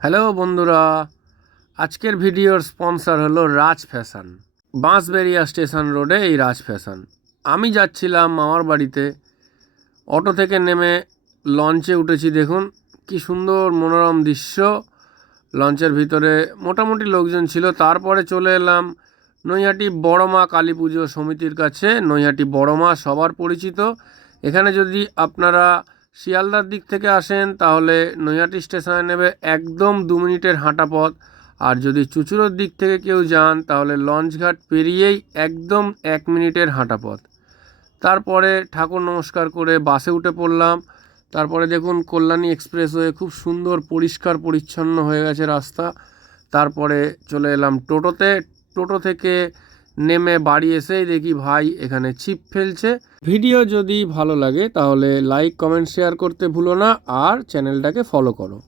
Hello বন্ধুরা, আজকের ভিডিওর স্পন্সর হলো রাজ ফ্যাশন। বাঁশবেড়িয়া স্টেশন রোডে এই রাজ ফ্যাশন। আমি যাচ্ছিলাম মামার বাড়িতে, অটো থেকে নেমে লঞ্চে উঠেছি। দেখুন কি সুন্দর মনোরম দৃশ্য। লঞ্চের ভিতরে মোটামুটি লোকজন ছিল। তারপরে চলে এলাম নৈহাটি বড় মা কালী পুজো সমিতির কাছে। নৈহাটি বড় মা সবার পরিচিত। এখানে যদি আপনারা শিয়ালদার দিক থেকে আসেন তাহলে নৈহাটি স্টেশনে নেবে একদম 2 মিনিটের হাঁটা পথ। আর যদি চুঁচুড়োর দিক থেকে কেউ যান তাহলে লঞ্চঘাট পেরিয়েই একদম 1 মিনিটের হাঁটা পথ। তারপরে ঠাকুর নমস্কার করে বাসে উঠে পড়লাম। তারপরে দেখুন কল্যাণী এক্সপ্রেসওয়ে, খুব সুন্দর পরিষ্কার পরিচ্ছন্ন হয়ে গেছে রাস্তা। তারপরে চলে এলাম টোটোতে। টোটো থেকে নেমে বাড়ি এসেই দেখি ভাই এখানে ছিপ ফেলছে। ভিডিও যদি ভালো লাগে তাহলে লাইক কমেন্ট শেয়ার করতে ভুলো না, আর চ্যানেলটাকে ফলো করো।